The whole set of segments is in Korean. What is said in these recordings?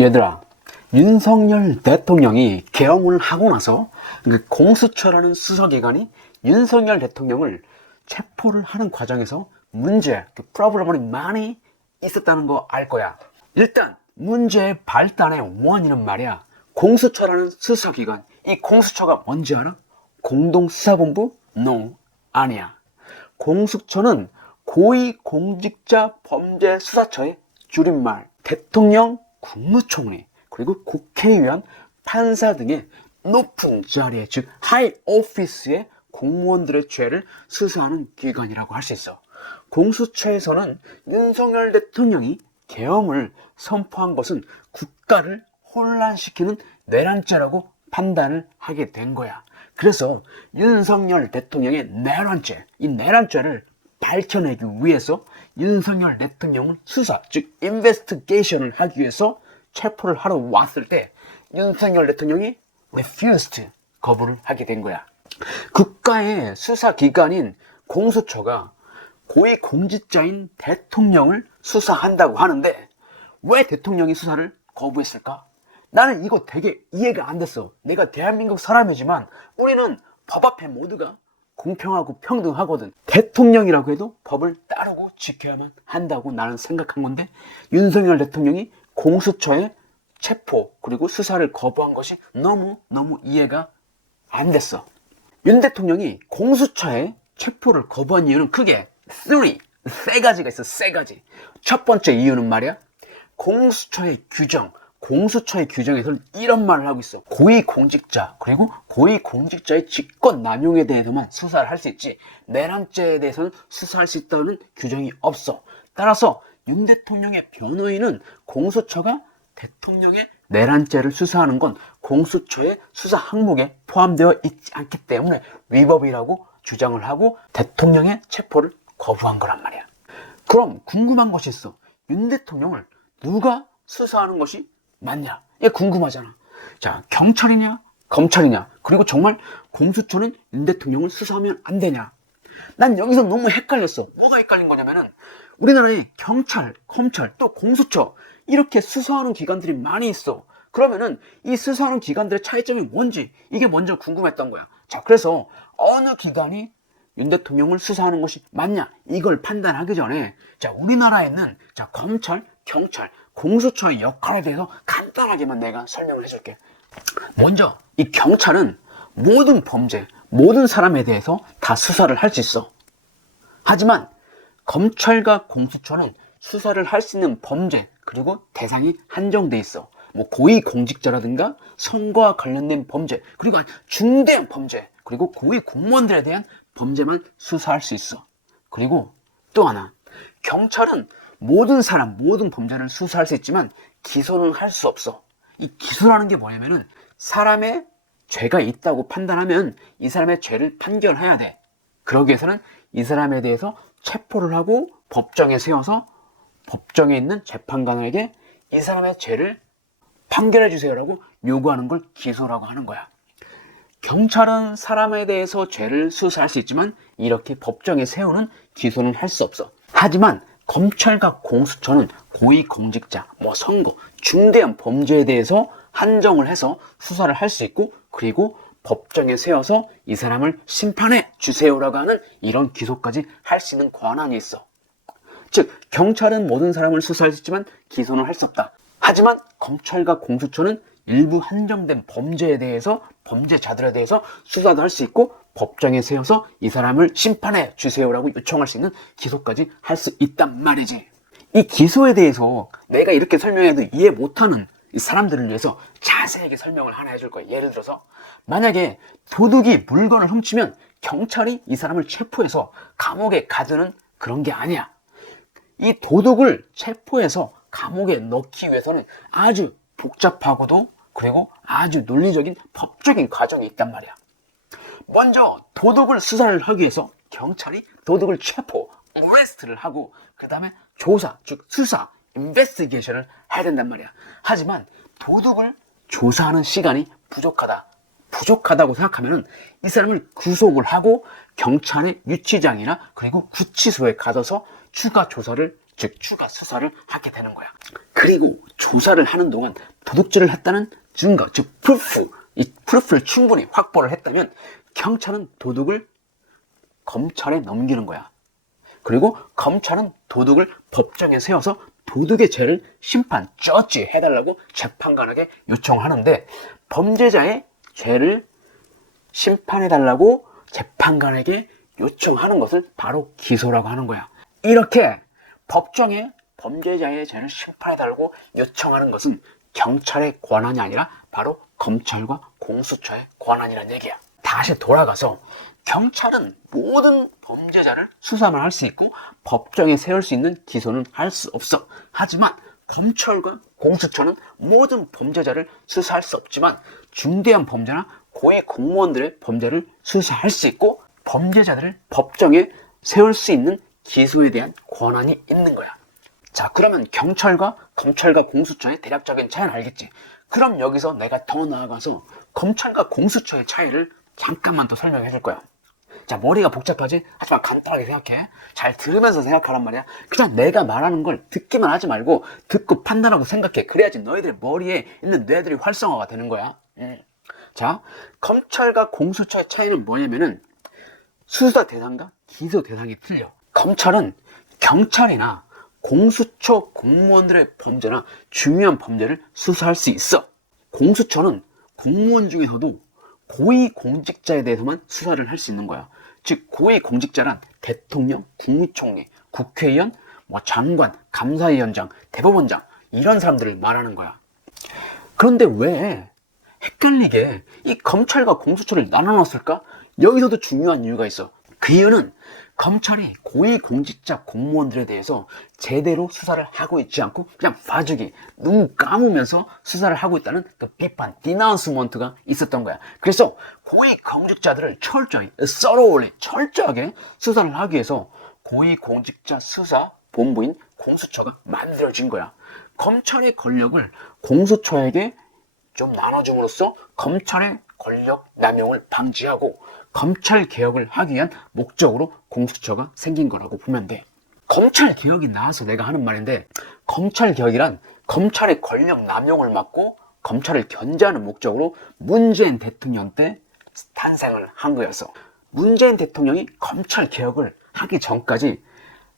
얘들아, 윤석열 대통령이 계엄을 하고 나서 그 공수처라는 수사기관이 윤석열 대통령을 체포를 하는 과정에서 문제, 프로블럼이 많이 있었다는 거 알 거야. 일단 문제의 발단의 원인은 말이야, 공수처라는 수사기관. 이 공수처가 뭔지 알아? 공동수사본부? No, 아니야. 공수처는 고위공직자범죄수사처의 줄임말. 대통령, 국무총리, 그리고 국회의원, 판사 등의 높은 자리에, 즉 하이 오피스의 공무원들의 죄를 수사하는 기관이라고 할 수 있어. 공수처에서는 윤석열 대통령이 계엄을 선포한 것은 국가를 혼란시키는 내란죄라고 판단을 하게 된 거야. 그래서 윤석열 대통령의 내란죄, 이 내란죄를 밝혀내기 위해서 윤석열 대통령을 수사, 즉 인베스티게이션을 하기 위해서 체포를 하러 왔을 때 윤석열 대통령이 refused, 거부를 하게 된 거야. 국가의 수사기관인 공수처가 고위공직자인 대통령을 수사한다고 하는데 왜 대통령이 수사를 거부했을까? 나는 이거 되게 이해가 안 됐어. 내가 대한민국 사람이지만 우리는 법 앞에 모두가 공평하고 평등하거든. 대통령이라고 해도 법을 따르고 지켜야만 한다고 나는 생각한 건데, 윤석열 대통령이 공수처의 체포 그리고 수사를 거부한 것이 너무 이해가 안 됐어. 윤 대통령이 공수처의 체포를 거부한 이유는 크게 세 가지가 있어. 세 가지. 첫 번째 이유는 말이야, 공수처의 규정에서는 이런 말을 하고 있어. 고위공직자, 그리고 고위공직자의 직권남용에 대해서만 수사를 할 수 있지, 내란죄에 대해서는 수사할 수 있다는 규정이 없어. 따라서 윤 대통령의 변호인은 공수처가 대통령의 내란죄를 수사하는 건 공수처의 수사 항목에 포함되어 있지 않기 때문에 위법이라고 주장을 하고 대통령의 체포를 거부한 거란 말이야. 그럼 궁금한 것이 있어. 윤 대통령을 누가 수사하는 것이 맞냐? 이게 궁금하잖아. 자, 경찰이냐? 검찰이냐? 그리고 정말 공수처는 윤 대통령을 수사하면 안 되냐? 난 여기서 너무 헷갈렸어. 뭐가 헷갈린 거냐면은, 우리나라에 경찰, 검찰, 또 공수처, 이렇게 수사하는 기관들이 많이 있어. 그러면은 이 수사하는 기관들의 차이점이 뭔지, 이게 먼저 궁금했던 거야. 자, 그래서 어느 기관이 윤 대통령을 수사하는 것이 맞냐, 이걸 판단하기 전에, 자, 우리나라에는 자, 검찰, 경찰, 공수처의 역할에 대해서 간단하게만 내가 설명을 해줄게. 먼저 이 경찰은 모든 범죄, 모든 사람에 대해서 다 수사를 할 수 있어. 하지만 검찰과 공수처는 수사를 할 수 있는 범죄 그리고 대상이 한정돼 있어. 뭐 고위공직자라든가 선거와 관련된 범죄, 그리고 중대한 범죄, 그리고 고위 공무원들에 대한 범죄만 수사할 수 있어. 그리고 또 하나, 경찰은 모든 사람, 모든 범죄를 수사할 수 있지만 기소는 할 수 없어. 이 기소라는 게 뭐냐면은, 사람의 죄가 있다고 판단하면 이 사람의 죄를 판결해야 돼. 그러기 위해서는 이 사람에 대해서 체포를 하고 법정에 세워서 법정에 있는 재판관에게 이 사람의 죄를 판결해 주세요라고 요구하는 걸 기소라고 하는 거야. 경찰은 사람에 대해서 죄를 수사할 수 있지만 이렇게 법정에 세우는 기소는 할 수 없어. 하지만 검찰과 공수처는 고위공직자, 선거, 중대한 범죄에 대해서 한정을 해서 수사를 할 수 있고, 그리고 법정에 세워서 이 사람을 심판해 주세요라고 하는 이런 기소까지 할 수 있는 권한이 있어. 즉, 경찰은 모든 사람을 수사할 수 있지만 기소는 할 수 없다. 하지만 검찰과 공수처는 일부 한정된 범죄에 대해서, 범죄자들에 대해서 수사도 할 수 있고, 법정에 세워서 이 사람을 심판해 주세요라고 요청할 수 있는 기소까지 할 수 있단 말이지. 이 기소에 대해서 내가 이렇게 설명해도 이해 못하는 이 사람들을 위해서 자세하게 설명을 하나 해줄 거야. 예를 들어서 만약에 도둑이 물건을 훔치면 경찰이 이 사람을 체포해서 감옥에 가두는 그런 게 아니야. 이 도둑을 체포해서 감옥에 넣기 위해서는 아주 복잡하고도 그리고 아주 논리적인 법적인 과정이 있단 말이야. 먼저 도둑을 수사를 하기 위해서 경찰이 도둑을 체포, 어레스트를 하고 그 다음에 조사, 즉 수사, 인베스티게이션을 해야 된단 말이야. 하지만 도둑을 조사하는 시간이 부족하다고 생각하면 이 사람을 구속을 하고 경찰의 유치장이나 그리고 구치소에 가둬서 추가 조사를 즉 추가 수사를 하게 되는 거야. 그리고 조사를 하는 동안 도둑질을 했다는 증거, 즉 프루프, 이 프루프를 충분히 확보를 했다면 경찰은 도둑을 검찰에 넘기는 거야. 그리고 검찰은 도둑을 법정에 세워서 도둑의 죄를 심판, 저지 해달라고 재판관에게 요청하는데 범죄자의 죄를 심판해달라고 재판관에게 요청하는 것을 바로 기소라고 하는 거야. 이렇게 법정에 범죄자의 죄를 심판해달라고 요청하는 것은 경찰의 권한이 아니라 바로 검찰과 공수처의 권한이라는 얘기야. 다시 돌아가서 경찰은 모든 범죄자를 수사만 할 수 있고 법정에 세울 수 있는 기소는 할 수 없어. 하지만 검찰과 공수처는 모든 범죄자를 수사할 수 없지만 중대한 범죄나 고위 공무원들의 범죄를 수사할 수 있고 범죄자들을 법정에 세울 수 있는 기소에 대한 권한이 있는 거야. 자, 그러면 경찰과 검찰과 공수처의 대략적인 차이는 알겠지? 그럼 여기서 내가 더 나아가서 검찰과 공수처의 차이를 잠깐만 더 설명해 줄 거야. 자, 머리가 복잡하지? 하지만 간단하게 생각해. 잘 들으면서 생각하란 말이야. 그냥 내가 말하는 걸 듣기만 하지 말고 듣고 판단하고 생각해. 그래야지 너희들 머리에 있는 뇌들이 활성화가 되는 거야. 자, 검찰과 공수처의 차이는 뭐냐면은 수사 대상과 기소 대상이 틀려. 검찰은 경찰이나 공수처 공무원들의 범죄나 중요한 범죄를 수사할 수 있어. 공수처는 공무원 중에서도 고위공직자에 대해서만 수사를 할 수 있는 거야. 즉 고위공직자란 대통령, 국무총리, 국회의원, 장관, 감사위원장, 대법원장 이런 사람들을 말하는 거야. 그런데 왜 헷갈리게 이 검찰과 공수처를 나눠놨을까? 여기서도 중요한 이유가 있어. 그 이유는 검찰이 고위공직자 공무원들에 대해서 제대로 수사를 하고 있지 않고 그냥 봐주기, 눈 감으면서 수사를 하고 있다는 그 비판, 디나운스먼트가 있었던 거야. 그래서 고위공직자들을 철저하게 수사를 하기 위해서 고위공직자 수사 본부인 공수처가 만들어진 거야. 검찰의 권력을 공수처에게 좀 나눠줌으로써 검찰의 권력 남용을 방지하고 검찰 개혁을 하기 위한 목적으로 공수처가 생긴 거라고 보면 돼. 검찰 개혁이 나와서 내가 하는 말인데 검찰 개혁이란 검찰의 권력 남용을 막고 검찰을 견제하는 목적으로 문재인 대통령 때 탄생을 한 거였어. 문재인 대통령이 검찰 개혁을 하기 전까지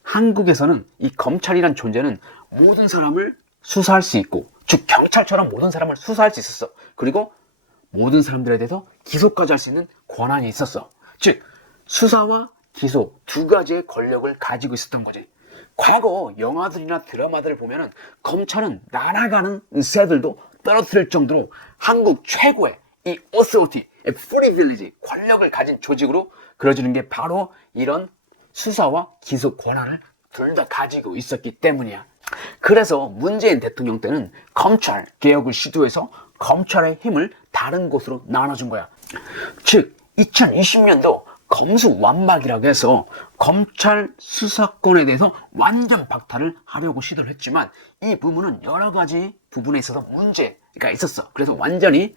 한국에서는 이 검찰이란 존재는 모든 사람을 수사할 수 있고 즉 경찰처럼 모든 사람을 수사할 수 있었어. 그리고 모든 사람들에 대해서 기소까지 할 수 있는 권한이 있었어. 즉 수사와 기소 두 가지의 권력을 가지고 있었던 거지. 과거 영화들이나 드라마들을 보면은 검찰은 날아가는 새들도 떨어뜨릴 정도로 한국 최고의 이 authority, privilege, 권력을 가진 조직으로 그려지는 게 바로 이런 수사와 기소 권한을 둘 다 가지고 있었기 때문이야. 그래서 문재인 대통령 때는 검찰 개혁을 시도해서 검찰의 힘을 다른 곳으로 나눠준 거야. 즉 2020년도 검수완박이라고 해서 검찰 수사권에 대해서 완전 박탈을 하려고 시도를 했지만 이 부분은 여러 가지 부분에 있어서 문제가 있었어. 그래서 완전히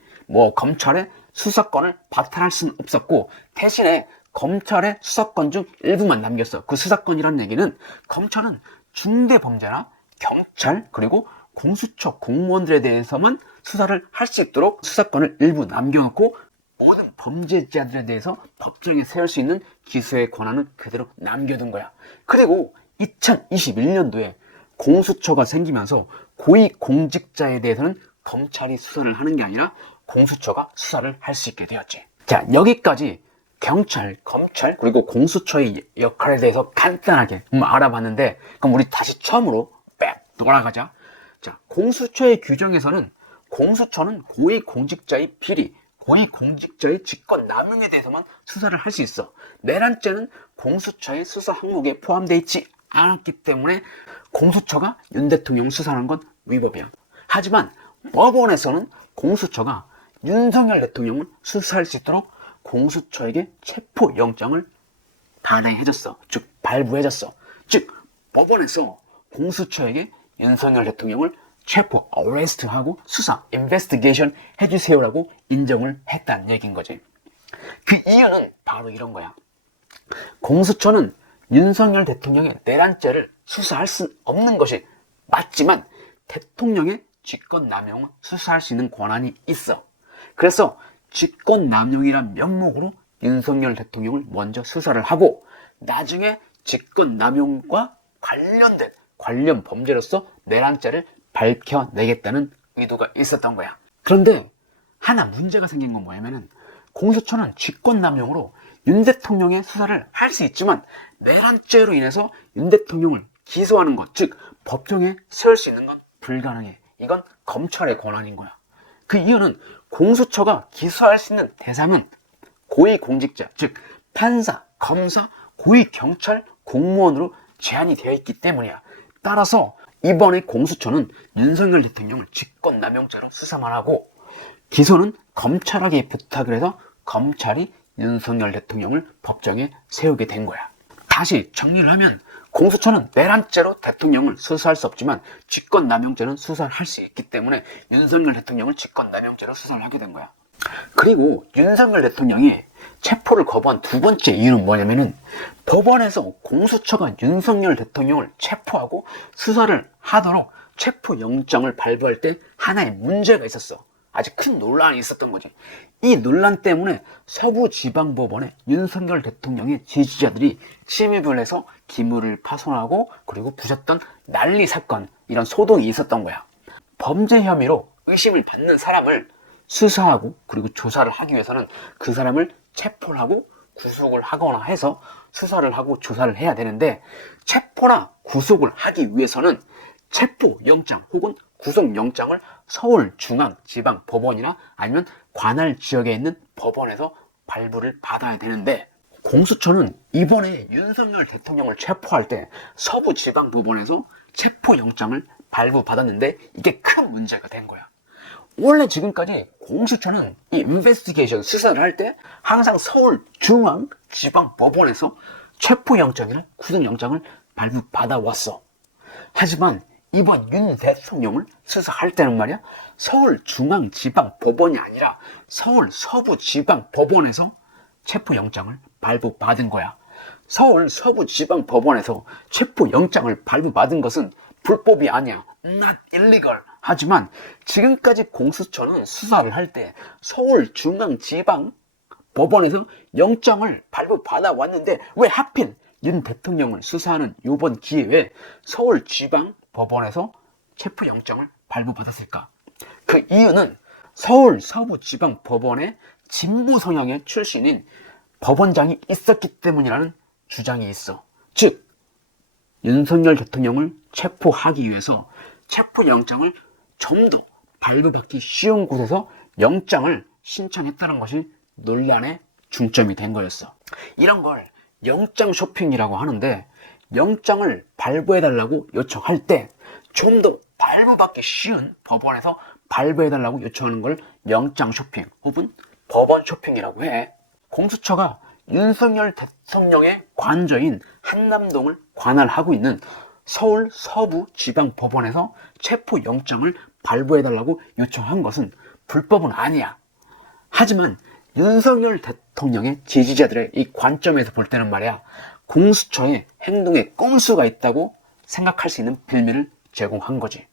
검찰의 수사권을 박탈할 수는 없었고 대신에 검찰의 수사권 중 일부만 남겼어. 그 수사권이라는 얘기는 검찰은 중대범죄나 경찰 그리고 공수처 공무원들에 대해서만 수사를 할 수 있도록 수사권을 일부 남겨놓고 모든 범죄자들에 대해서 법정에 세울 수 있는 기소의 권한은 그대로 남겨둔 거야. 그리고 2021년도에 공수처가 생기면서 고위공직자에 대해서는 검찰이 수사를 하는 게 아니라 공수처가 수사를 할 수 있게 되었지. 자, 여기까지 경찰, 검찰, 그리고 공수처의 역할에 대해서 간단하게 알아봤는데 그럼 우리 다시 처음으로 돌아가자. 자, 공수처의 규정에서는 공수처는 고위공직자의 비리, 고위공직자의 직권 남용에 대해서만 수사를 할 수 있어. 내란죄는 공수처의 수사 항목에 포함되어 있지 않았기 때문에 공수처가 윤 대통령 수사하는 건 위법이야. 하지만 법원에서는 공수처가 윤석열 대통령을 수사할 수 있도록 공수처에게 체포영장을 발행해줬어. 즉 발부해줬어. 즉 법원에서 공수처에게 윤석열 대통령을 체포, 어레스트하고 수사, 인베스티게이션 해주세요라고 인정을 했다는 얘기인 거지. 그 이유는 바로 이런 거야. 공수처는 윤석열 대통령의 내란죄를 수사할 수 없는 것이 맞지만 대통령의 직권남용은 수사할 수 있는 권한이 있어. 그래서 직권남용이란 명목으로 윤석열 대통령을 먼저 수사를 하고 나중에 직권남용과 관련된 관련 범죄로서 내란죄를 밝혀내겠다는 의도가 있었던 거야. 그런데 하나 문제가 생긴 건 뭐냐면은 공수처는 직권남용으로 윤 대통령의 수사를 할 수 있지만 내란죄로 인해서 윤 대통령을 기소하는 것, 즉 법정에 세울 수 있는 건 불가능해. 이건 검찰의 권한인 거야. 그 이유는 공수처가 기소할 수 있는 대상은 고위공직자, 즉 판사, 검사, 고위경찰, 공무원으로 제한이 되어 있기 때문이야. 따라서 이번에 공수처는 윤석열 대통령을 직권남용죄로 수사만 하고 기소는 검찰에게 부탁을 해서 검찰이 윤석열 대통령을 법정에 세우게 된 거야. 다시 정리를 하면 공수처는 내란죄로 대통령을 수사할 수 없지만 직권남용죄는 수사를 할 수 있기 때문에 윤석열 대통령을 직권남용죄로 수사를 하게 된 거야. 그리고 윤석열 대통령이 체포를 거부한 두 번째 이유는 뭐냐면은 법원에서 공수처가 윤석열 대통령을 체포하고 수사를 하도록 체포영장을 발부할 때 하나의 문제가 있었어. 아주 큰 논란이 있었던 거지. 이 논란 때문에 서부지방법원에 윤석열 대통령의 지지자들이 침입을 해서 기물을 파손하고 그리고 부셨던 난리 사건, 이런 소동이 있었던 거야. 범죄 혐의로 의심을 받는 사람을 수사하고 그리고 조사를 하기 위해서는 그 사람을 체포를 하고 구속을 하거나 해서 수사를 하고 조사를 해야 되는데 체포나 구속을 하기 위해서는 체포영장 혹은 구속영장을 서울중앙지방법원이나 아니면 관할 지역에 있는 법원에서 발부를 받아야 되는데 공수처는 이번에 윤석열 대통령을 체포할 때 서부지방법원에서 체포영장을 발부받았는데 이게 큰 문제가 된 거야. 원래 지금까지 공수처는 이 인베스티게이션 수사를 할 때 항상 서울중앙지방법원에서 체포영장이나 구속영장을 발부받아왔어. 하지만 이번 윤 대통령을 수사할 때는 말이야 서울중앙지방법원이 아니라 서울 서부지방법원에서 체포영장을 발부받은 거야. 서울 서부지방법원에서 체포영장을 발부받은 것은 불법이 아니야. Not illegal. 하지만 지금까지 공수처는 수사를 할 때 서울중앙지방법원에서 영장을 발부받아왔는데 왜 하필 윤 대통령을 수사하는 이번 기회에 서울지방법원에서 체포영장을 발부받았을까? 그 이유는 서울 서부지방법원의 진보 성향의 출신인 법원장이 있었기 때문이라는 주장이 있어. 즉 윤석열 대통령을 체포하기 위해서 체포영장을 좀 더 발부받기 쉬운 곳에서 영장을 신청했다는 것이 논란의 중점이 된 거였어. 이런 걸 영장 쇼핑이라고 하는데 영장을 발부해달라고 요청할 때 좀 더 발부받기 쉬운 법원에서 발부해달라고 요청하는 걸 영장 쇼핑 혹은 법원 쇼핑이라고 해. 공수처가 윤석열 대통령의 관저인 한남동을 관할하고 있는 서울 서부지방법원에서 체포영장을 발부해달라고 요청한 것은 불법은 아니야. 하지만 윤석열 대통령의 지지자들의 이 관점에서 볼 때는 말이야 공수처의 행동에 꼼수가 있다고 생각할 수 있는 빌미를 제공한 거지.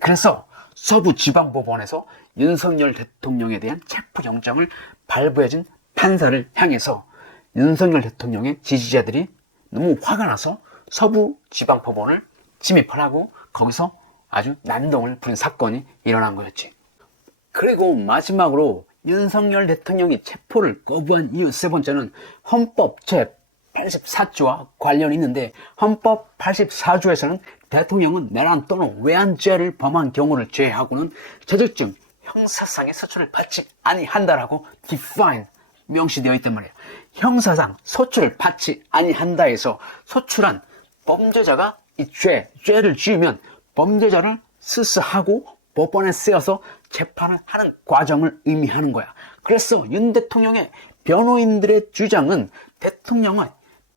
그래서 서부지방법원에서 윤석열 대통령에 대한 체포영장을 발부해준 판사를 향해서 윤석열 대통령의 지지자들이 너무 화가 나서 서부지방법원을 침입을 하고 거기서 아주 난동을 부린 사건이 일어난 거였지. 그리고 마지막으로 윤석열 대통령이 체포를 거부한 이유 세 번째는 헌법 제84조와 관련이 있는데 헌법 84조에서는 대통령은 내란 또는 외환죄를 범한 경우를 제외하고는 자격증 형사상의 소출을 받지 아니한다라고 define 명시되어 있단 말이에요. 형사상 소출을 받지 아니한다 해서 소출한 범죄자가 이 죄를 지으면 범죄자를 수사하고 법원에 세워서 재판을 하는 과정을 의미하는 거야. 그래서 윤 대통령의 변호인들의 주장은 대통령은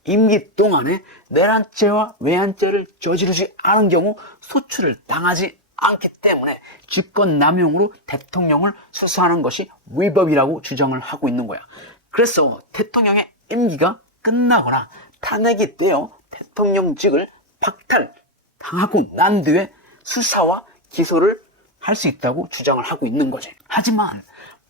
임기 동안에 내란죄와 외환죄를 저지르지 않은 경우 소출을 당하지 않기 때문에 직권남용으로 대통령을 수사하는 것이 위법이라고 주장을 하고 있는 거야. 그래서 대통령의 임기가 끝나거나 탄핵이 되어 대통령직을 박탈당하고 난 뒤에 수사와 기소를 할 수 있다고 주장을 하고 있는 거지. 하지만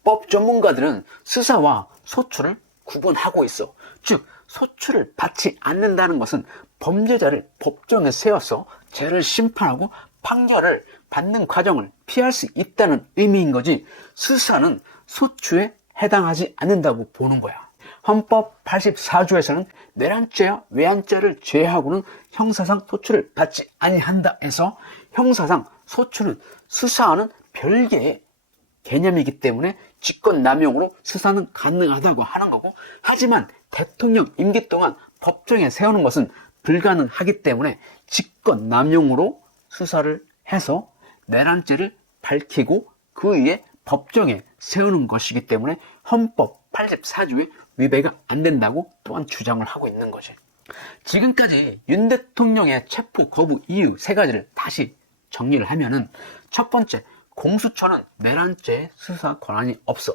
법 전문가들은 수사와 소추를 구분하고 있어. 즉 소추를 받지 않는다는 것은 범죄자를 법정에 세워서 죄를 심판하고 판결을 받는 과정을 피할 수 있다는 의미인 거지, 수사는 소추에 해당하지 않는다고 보는 거야. 헌법 84조에서는 내란죄와 외환죄를 제외하고는 형사상 소추를 받지 아니한다 해서 형사상 소추는 수사와는 별개의 개념이기 때문에 직권남용으로 수사는 가능하다고 하는 거고, 하지만 대통령 임기 동안 법정에 세우는 것은 불가능하기 때문에 직권남용으로 수사를 해서 내란죄를 밝히고 그 위에 법정에 세우는 것이기 때문에 헌법 84조의 위배가 안 된다고 또한 주장을 하고 있는 거지. 지금까지 윤 대통령의 체포 거부 이유 세 가지를 다시 정리를 하면은, 첫 번째, 공수처는 내란죄 수사 권한이 없어.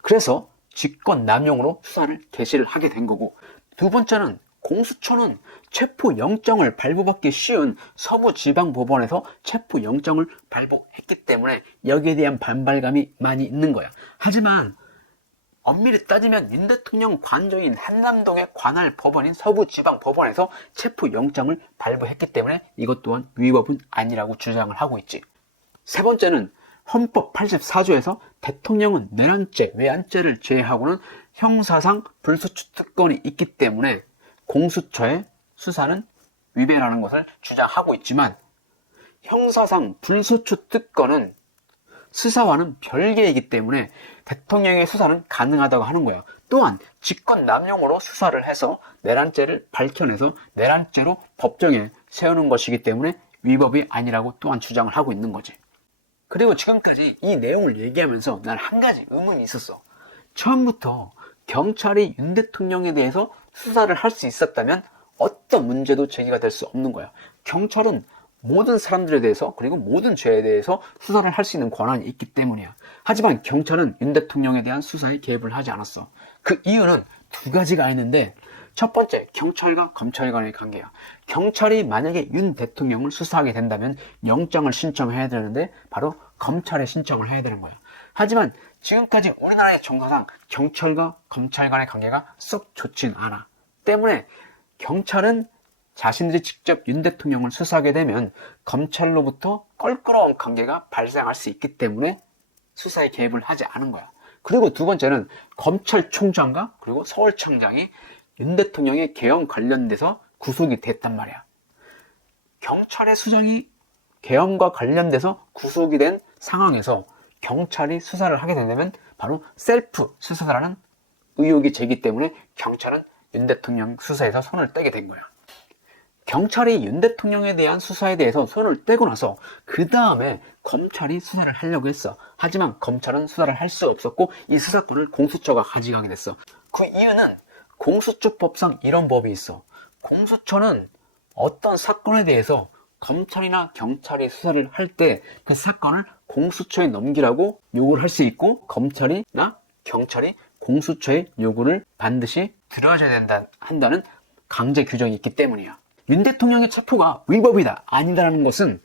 그래서 직권남용으로 수사를 개시를 하게 된 거고, 두 번째는 공수처는 체포영장을 발부받기 쉬운 서부지방법원에서 체포영장을 발부했기 때문에 여기에 대한 반발감이 많이 있는 거야. 하지만 엄밀히 따지면 윤 대통령 관저인 한남동의 관할 법원인 서부지방법원에서 체포영장을 발부했기 때문에 이것 또한 위법은 아니라고 주장을 하고 있지. 세 번째는 헌법 84조에서 대통령은 내란죄, 외환죄를 제외하고는 형사상 불소추 특권이 있기 때문에 공수처의 수사는 위배라는 것을 주장하고 있지만, 형사상 불소추 특권은 수사와는 별개이기 때문에 대통령의 수사는 가능하다고 하는 거예요. 또한 직권남용으로 수사를 해서 내란죄를 밝혀내서 내란죄로 법정에 세우는 것이기 때문에 위법이 아니라고 또한 주장을 하고 있는 거지. 그리고 지금까지 이 내용을 얘기하면서 난 한 가지 의문이 있었어. 처음부터 경찰이 윤 대통령에 대해서 수사를 할 수 있었다면 어떤 문제도 제기가 될 수 없는 거야. 경찰은 모든 사람들에 대해서, 그리고 모든 죄에 대해서 수사를 할 수 있는 권한이 있기 때문이야. 하지만 경찰은 윤 대통령에 대한 수사에 개입을 하지 않았어. 그 이유는 두 가지가 있는데, 첫 번째, 경찰과 검찰 간의 관계야. 경찰이 만약에 윤 대통령을 수사하게 된다면 영장을 신청해야 되는데 바로 검찰에 신청을 해야 되는 거야. 하지만 지금까지 우리나라의 정서상 경찰과 검찰 간의 관계가 썩 좋진 않아. 때문에 경찰은 자신들이 직접 윤 대통령을 수사하게 되면 검찰로부터 껄끄러운 관계가 발생할 수 있기 때문에 수사에 개입을 하지 않은 거야. 그리고 두 번째는 검찰총장과 그리고 서울청장이 윤 대통령의 계엄 관련돼서 구속이 됐단 말이야. 경찰의 수장이 계엄과 관련돼서 구속이 된 상황에서 경찰이 수사를 하게 된다면 바로 셀프 수사라는 의혹이 제기 때문에 경찰은 윤 대통령 수사에서 손을 떼게 된 거야. 경찰이 윤 대통령에 대한 수사에 대해서 손을 떼고 나서 그 다음에 검찰이 수사를 하려고 했어. 하지만 검찰은 수사를 할 수 없었고 이 수사권을 공수처가 가져가게 됐어. 그 이유는 공수처법상 이런 법이 있어. 공수처는 어떤 사건에 대해서 검찰이나 경찰이 수사를 할 때 그 사건을 공수처에 넘기라고 요구를 할 수 있고, 검찰이나 경찰이 공수처의 요구를 반드시 들어줘야 한다는 강제 규정이 있기 때문이야. 윤 대통령의 체포가 위법이다, 아니다라는 것은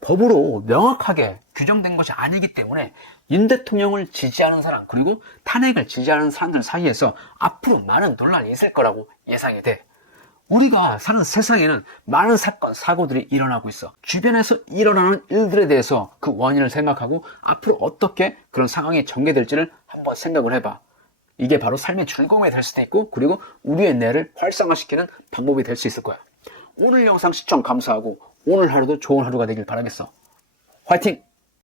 법으로 명확하게 규정된 것이 아니기 때문에 윤 대통령을 지지하는 사람, 그리고 탄핵을 지지하는 사람들 사이에서 앞으로 많은 논란이 있을 거라고 예상이 돼. 우리가 사는 세상에는 많은 사건, 사고들이 일어나고 있어. 주변에서 일어나는 일들에 대해서 그 원인을 생각하고 앞으로 어떻게 그런 상황이 전개될지를 한번 생각을 해봐. 이게 바로 삶의 즐거움이 될 수도 있고, 그리고 우리의 뇌를 활성화시키는 방법이 될 수 있을 거야. 오늘 영상 시청 감사하고 오늘 하루도 좋은 하루가 되길 바라겠어. 화이팅!